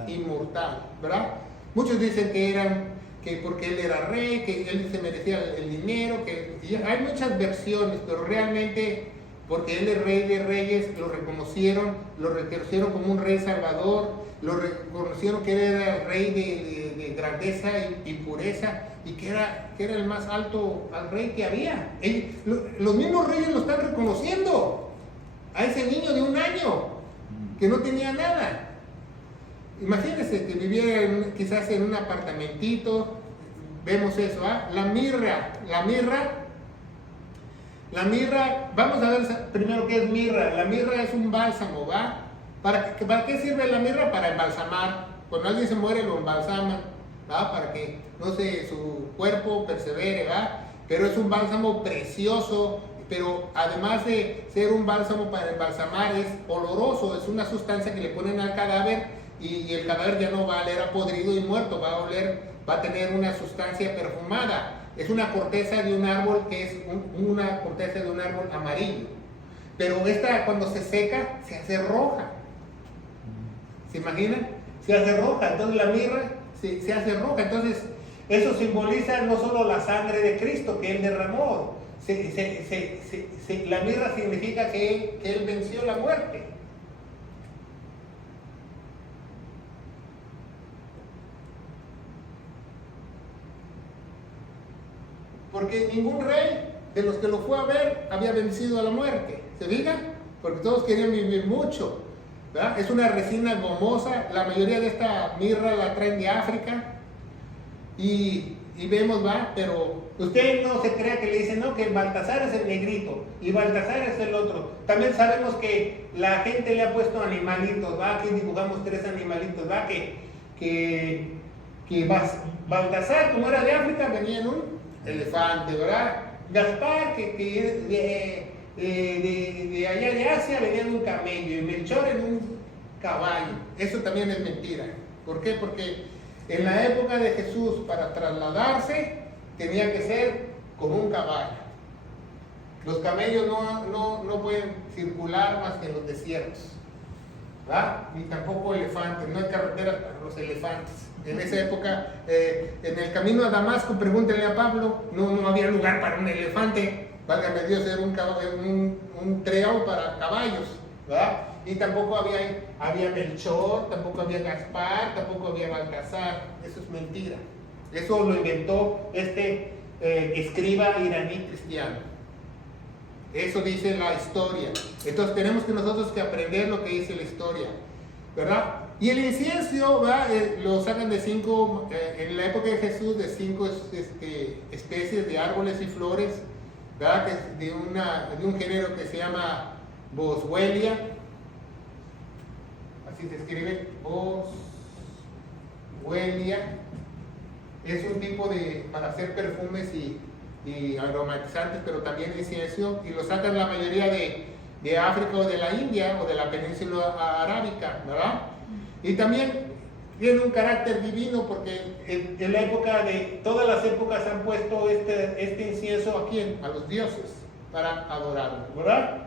Inmortal, ¿verdad? Muchos dicen que porque él era rey, que él se merecía el dinero, y hay muchas versiones, pero realmente porque él es rey de reyes, lo reconocieron como un rey salvador, lo reconocieron que él era el rey de grandeza y pureza, y que era el más alto al rey que había. Los mismos reyes lo están reconociendo a ese niño de 1 año que no tenía nada. Imagínense que viviera quizás en un apartamentito. Vemos eso, ¿ah? La mirra, vamos a ver primero qué es mirra. La mirra es un bálsamo, ¿va? ¿Para qué sirve la mirra? Para embalsamar. Cuando alguien se muere lo embalsaman, ¿va? Para que, no sé, su cuerpo persevere, ¿va? Pero es un bálsamo precioso. Pero además de ser un bálsamo para embalsamar, es oloroso, es una sustancia que le ponen al cadáver y el cadáver ya no va a oler a podrido y muerto, va a tener una sustancia perfumada. Es una corteza de un árbol que es una corteza de un árbol amarillo. Pero esta cuando se seca se hace roja. ¿Se imaginan? se hace roja. Entonces la mirra se hace roja. Entonces eso simboliza no solo la sangre de Cristo que Él derramó. La mirra significa que Él venció la muerte. Porque ningún rey de los que lo fue a ver había vencido a la muerte. ¿Se fija? Porque todos querían vivir mucho, ¿verdad? Es una resina gomosa. La mayoría de esta mirra la traen de África. Y vemos, ¿va? Pero usted no se crea que le dicen, no, que Baltasar es el negrito y Baltasar es el otro. También sabemos que la gente le ha puesto animalitos, ¿va? Aquí dibujamos 3 animalitos, ¿va? Que Baltasar, como era de África, venía en un elefante, ¿verdad? Gaspar, que de allá de Asia, venía en un camello, y Melchor en un caballo. Eso también es mentira. ¿Por qué? Porque en la época de Jesús, para trasladarse, tenía que ser con un caballo. Los camellos no pueden circular más que en los desiertos, ¿verdad? Ni tampoco elefantes, no hay carreteras para los elefantes. En esa época, en el camino a Damasco, pregúntenle a Pablo, no había lugar para un elefante. Válgame Dios, era un tren para caballos, ¿verdad? Y tampoco había Melchor, tampoco había Gaspar, tampoco había Baltasar. Eso es mentira. Eso lo inventó este escriba iraní cristiano. Eso dice la historia. Entonces tenemos que nosotros que aprender lo que dice la historia, ¿verdad? Y el incienso, ¿verdad? Lo sacan de 5, en la época de Jesús, de 5 especies de árboles y flores, ¿verdad? Que es de un género que se llama Boswellia. Así se escribe, Boswellia. Es un tipo para hacer perfumes y aromatizantes, pero también incienso, y lo sacan la mayoría de África o de la India o de la península arábica, ¿verdad? Y también tiene un carácter divino porque en la época de todas las épocas han puesto este incienso ¿a quién? A los dioses para adorarlo, ¿verdad?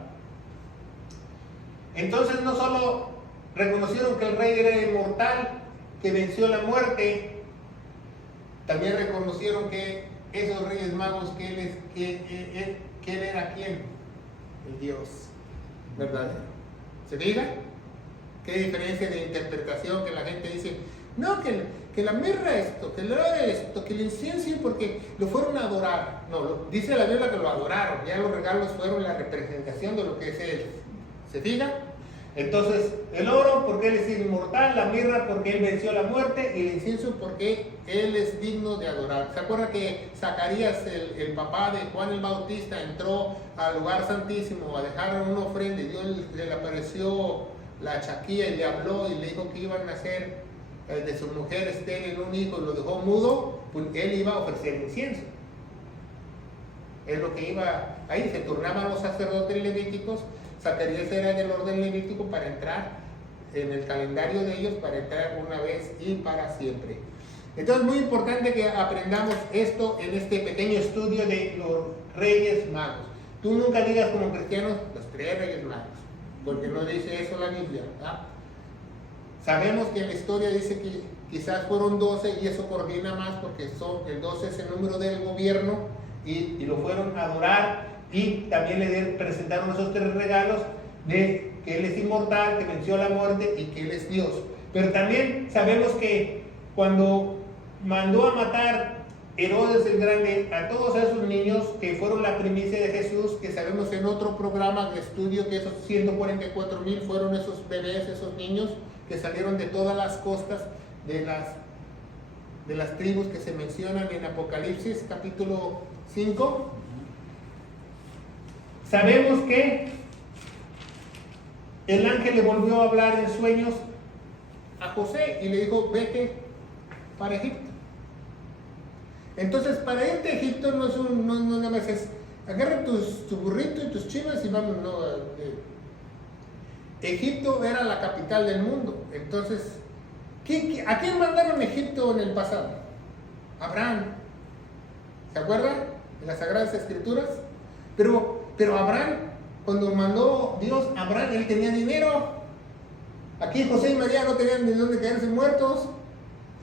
Entonces no solo reconocieron que el rey era inmortal, que venció la muerte, también reconocieron que esos reyes magos, que él era quién, el Dios verdadero. ¿Se diga? Qué diferencia de interpretación, que la gente dice, no, que la mirra esto, que el oro esto, que el incienso, porque lo fueron a adorar. No, dice la Biblia que lo adoraron, ya los regalos fueron la representación de lo que es Él. ¿Se fija? Entonces, el oro porque Él es inmortal, la mirra porque Él venció la muerte, y el incienso porque Él es digno de adorar. ¿Se acuerda que Zacarías, el papá de Juan el Bautista, entró al lugar santísimo a dejar una ofrenda y Dios le apareció la chaquilla y le habló y le dijo que iban a hacer de su mujer estéril un hijo y lo dejó mudo? Pues él iba a ofrecer incienso. Es lo que iba ahí, se turnaban los sacerdotes levíticos. Zacarías era del orden levítico para entrar en el calendario de ellos, para entrar una vez y para siempre. Entonces es muy importante que aprendamos esto en este pequeño estudio de los Reyes Magos. Tú nunca digas como cristianos los 3 Reyes Magos, porque no dice eso la Biblia, ¿verdad? Sabemos que en la historia dice que quizás fueron 12 y eso coordina más porque el 12 es el número del gobierno y lo fueron a adorar, y también le presentaron esos 3 regalos de que Él es inmortal, que venció la muerte y que Él es Dios. Pero también sabemos que cuando mandó a matar Herodes el Grande a todos esos niños que fueron la primicia de Jesús, que sabemos en otro programa de estudio que esos 144,000 fueron esos bebés, esos niños que salieron de todas las costas de las tribus que se mencionan en Apocalipsis capítulo 5. Sabemos que el ángel le volvió a hablar en sueños a José y le dijo, vete para Egipto. Entonces, para irte a Egipto no nada más es, agarra tu burrito y tus chivas y vamos. No, Egipto era la capital del mundo. Entonces, ¿a quién mandaron a Egipto en el pasado? Abraham. ¿Se acuerdan? En las Sagradas Escrituras. Pero Abraham, cuando mandó Dios a Abraham, él tenía dinero. Aquí José y María no tenían ni dónde quedarse muertos.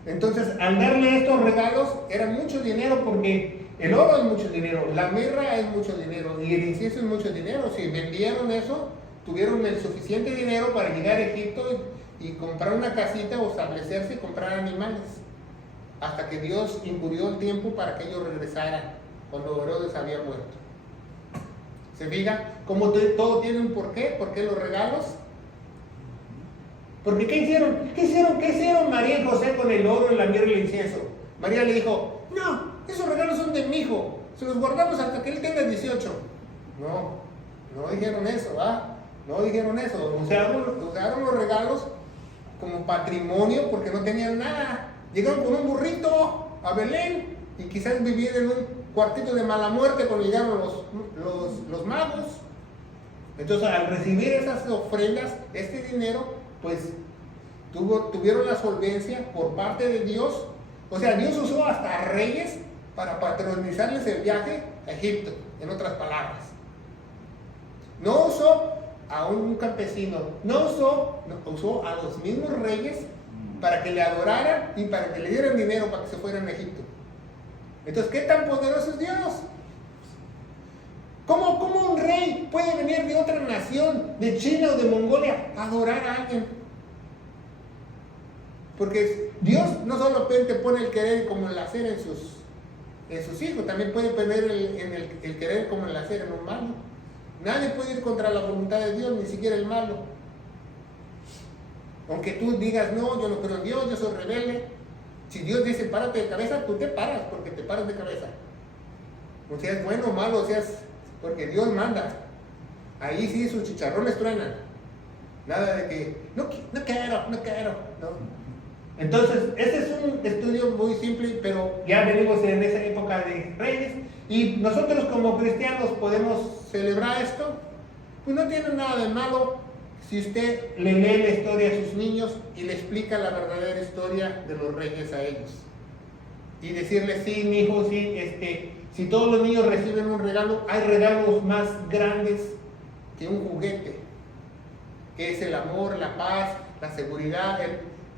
Entonces, al darle estos regalos, era mucho dinero, porque el oro es mucho dinero, la mirra es mucho dinero y el incienso es mucho dinero. Si vendieron eso, tuvieron el suficiente dinero para llegar a Egipto y comprar una casita o establecerse y comprar animales, hasta que Dios incurrió el tiempo para que ellos regresaran cuando Herodes había muerto. ¿Se fija? Como todo tiene un porqué. ¿Por qué los regalos? Porque ¿qué hicieron? ¿Qué hicieron María y José con el oro, la mirra y el incienso? María le dijo, no, esos regalos son de mi hijo, se los guardamos hasta que él tenga 18. No dijeron eso, ¿ah? No dijeron eso. Usaron los regalos como patrimonio porque no tenían nada. Llegaron con un burrito a Belén y quizás vivían en un cuartito de mala muerte cuando llegaron los magos. Entonces, al recibir esas ofrendas, este dinero, pues tuvieron la solvencia por parte de Dios. O sea, Dios usó hasta a reyes para patronizarles el viaje a Egipto, en otras palabras. No usó a un campesino, usó a los mismos reyes para que le adoraran y para que le dieran dinero para que se fueran a Egipto. Entonces, ¿qué tan poderoso es Dios? ¿Cómo un rey puede venir de otra nación, de China o de Mongolia, a adorar a alguien? Porque Dios no solamente pone el querer como el hacer en sus hijos, también puede poner el querer como el hacer en un malo. Nadie puede ir contra la voluntad de Dios, ni siquiera el malo. Aunque tú digas, no, yo no creo en Dios, yo soy rebelde. Si Dios dice, párate de cabeza, tú te paras porque te paras de cabeza. O seas bueno o malo, porque Dios manda. Ahí sí sus chicharrones truenan. Nada de que, no quiero. ¿no? Entonces, este es un estudio muy simple, pero ya venimos en esa época de reyes. Y nosotros como cristianos podemos celebrar esto. Pues no tiene nada de malo si usted le lee la historia a sus niños y le explica la verdadera historia de los reyes a ellos. Y decirles, sí, mi hijo, sí, si todos los niños reciben un regalo, hay regalos más grandes que un juguete, que es el amor, la paz, la seguridad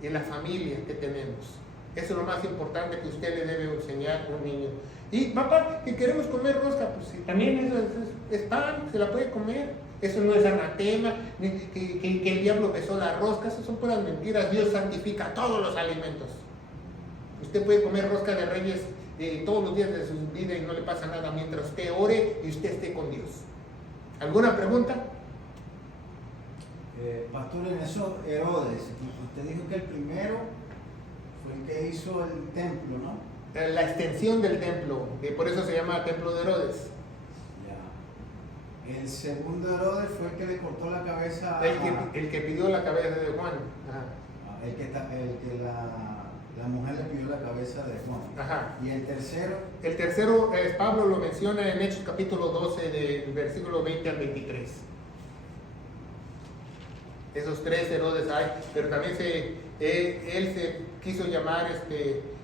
y la familia que tenemos. Eso es lo más importante que usted le debe enseñar a un niño. Y papá, que queremos comer rosca, pues sí, también eso es pan, se la puede comer. Eso no es anatema, ni que el diablo besó la rosca, eso son puras mentiras. Dios santifica todos los alimentos. Usted puede comer rosca de reyes todos los días de su vida y no le pasa nada mientras usted ore y usted esté con Dios. ¿Alguna pregunta? Pastor, en eso, Herodes, usted dijo que el primero fue el que hizo el templo, ¿no? La extensión del templo, por eso se llama Templo de Herodes. Ya. El segundo Herodes fue el que le cortó la cabeza El que pidió la cabeza de Juan. Ajá. El que la mujer le pidió la cabeza de Juan. Ajá. Y el tercero. El tercero, Pablo lo menciona en Hechos capítulo 12, del versículo 20 al 23. Esos tres Herodes hay, pero también él se quiso llamar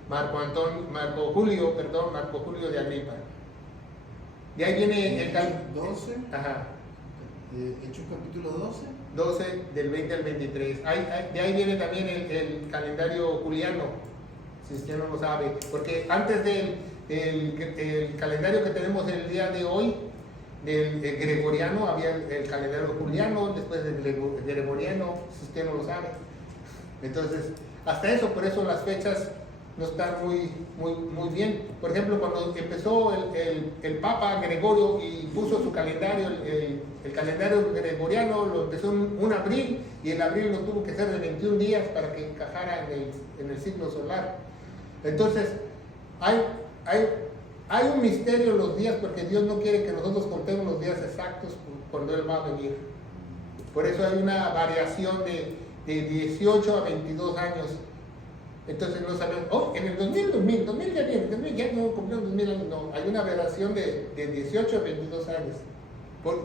Marco Julio de Agripa. De ahí viene el 12. Ajá. Hechos capítulo 12. 12 del 20 al 23. De ahí viene también el calendario juliano, si usted no lo sabe, porque antes del calendario que tenemos el día de hoy, del gregoriano, había el calendario juliano, después del gregoriano, si usted no lo sabe. Entonces, hasta eso, por eso las fechas no están muy bien. Por ejemplo, cuando empezó el Papa Gregorio y puso su calendario, el calendario gregoriano lo empezó en 1 abril, y el abril lo tuvo que hacer de 21 días para que encajara en el ciclo solar. Entonces, hay un misterio en los días, porque Dios no quiere que nosotros contemos los días exactos cuando Él va a venir. Por eso hay una variación de 18 a 22 años. Entonces no sabemos, en el 2000 ya viene, ya no cumplió 2000 años, no, hay una variación de 18 a 22 años.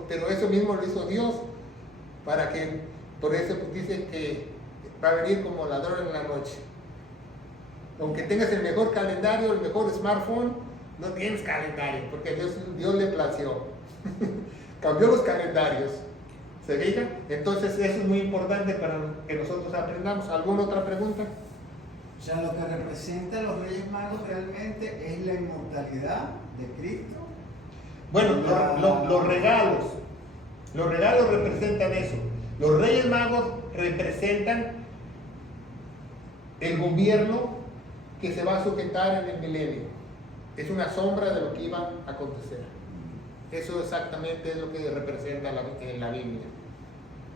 Pero eso mismo lo hizo Dios, por eso dice que va a venir como ladrón en la noche. Aunque tengas el mejor calendario, el mejor smartphone, no tienes calendario, porque Dios le plació. Cambió los calendarios. ¿Se fijan? Entonces eso es muy importante para que nosotros aprendamos. ¿Alguna otra pregunta? O sea, lo que representa a los Reyes Magos realmente es la inmortalidad de Cristo. Bueno, los regalos representan eso. Los Reyes Magos representan el gobierno que se va a sujetar en el milenio. Es una sombra de lo que iba a acontecer. Eso exactamente es lo que representa en la Biblia.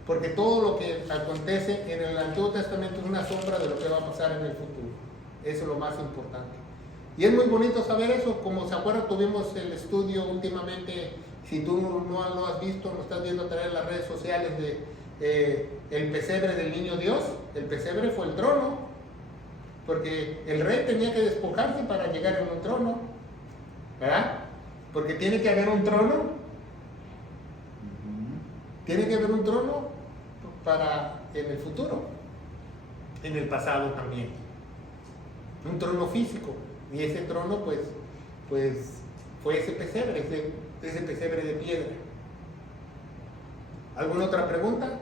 Porque todo lo que acontece en el Antiguo Testamento es una sombra de lo que va a pasar en el futuro. Eso es lo más importante. Y es muy bonito saber eso. Como se acuerdan, tuvimos el estudio últimamente. Si tú no lo has visto, no estás viendo a través de las redes sociales de el pesebre del niño Dios. El pesebre fue el trono. Porque el rey tenía que despojarse para llegar en un trono. ¿Verdad? Porque tiene que haber un trono. Tiene que haber un trono para en el futuro. En el pasado también. Un trono físico. Y ese trono pues fue ese pesebre de piedra. ¿Alguna otra pregunta?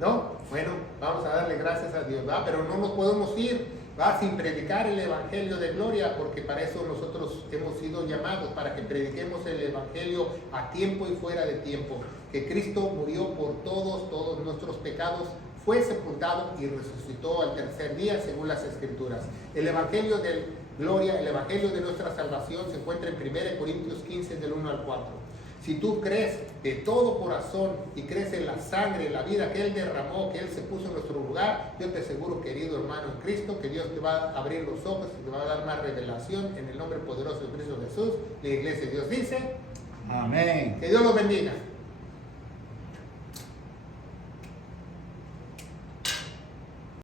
¿No? Bueno, vamos a darle gracias a Dios, ¿va? Pero no nos podemos ir, ¿va? Sin predicar el Evangelio de gloria, porque para eso nosotros hemos sido llamados, para que prediquemos el Evangelio a tiempo y fuera de tiempo, que Cristo murió por todos nuestros pecados, fue sepultado y resucitó al tercer día según las Escrituras. El Evangelio de gloria, el Evangelio de nuestra salvación se encuentra en 1 Corintios 15 del 1 al 4. Si tú crees de todo corazón y crees en la sangre, la vida que Él derramó, que Él se puso en nuestro lugar, yo te aseguro, querido hermano en Cristo, que Dios te va a abrir los ojos y te va a dar más revelación en el nombre poderoso de Cristo Jesús. La iglesia de Dios dice, amén. Que Dios los bendiga.